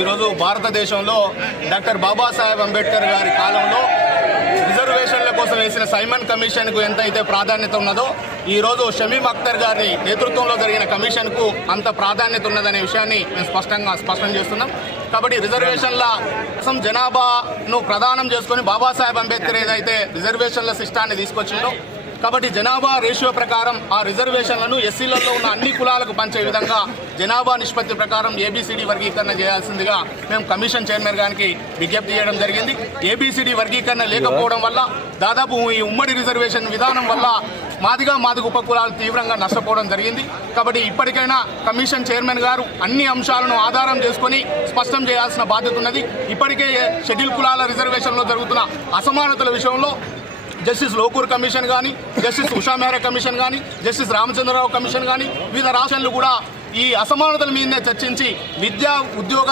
ఈరోజు భారతదేశంలో డాక్టర్ బాబాసాహెబ్ అంబేద్కర్ గారి కాలంలో రిజర్వేషన్ల కోసం వేసిన సైమన్ కమిషన్కు ఎంతైతే ప్రాధాన్యత ఉన్నదో ఈరోజు షమీమ్ అఖ్తర్ గారి నేతృత్వంలో జరిగిన కమిషన్కు అంత ప్రాధాన్యత ఉన్నదనే విషయాన్ని మేము స్పష్టం చేస్తున్నాం. కాబట్టి రిజర్వేషన్ల కోసం జనాభాను ప్రదానం చేసుకుని బాబాసాహెబ్ అంబేద్కర్ ఏదైతే రిజర్వేషన్ల సిస్టాన్ని తీసుకొచ్చిందో కాబట్టి జనాభా రేషియో ప్రకారం ఆ రిజర్వేషన్లను ఎస్సీలలో ఉన్న అన్ని కులాలకు పంచే విధంగా జనాభా నిష్పత్తి ప్రకారం ఏబిసిడి వర్గీకరణ చేయాల్సిందిగా మేము కమిషన్ చైర్మన్ గారికి విజ్ఞప్తి చేయడం జరిగింది. ఏబిసిడి వర్గీకరణ లేకపోవడం వల్ల దాదాపు ఈ ఉమ్మడి రిజర్వేషన్ విధానం వల్ల మాదిగ ఉపకులాలు తీవ్రంగా నష్టపోవడం జరిగింది. కాబట్టి ఇప్పటికైనా కమిషన్ చైర్మన్ గారు అన్ని అంశాలను ఆధారం చేసుకుని స్పష్టం చేయాల్సిన బాధ్యత ఉన్నది. ఇప్పటికే షెడ్యూల్ కులాల రిజర్వేషన్లో జరుగుతున్న అసమానతల విషయంలో జస్టిస్ లోకూర్ కమిషన్ కానీ, జస్టిస్ ఉషా మెహ్రా కమిషన్ కానీ, జస్టిస్ రామచంద్రరావు కమిషన్ కానీ వివిధ రాష్ట్రాలు కూడా ఈ అసమానతల మీదనే చర్చించి విద్యా ఉద్యోగ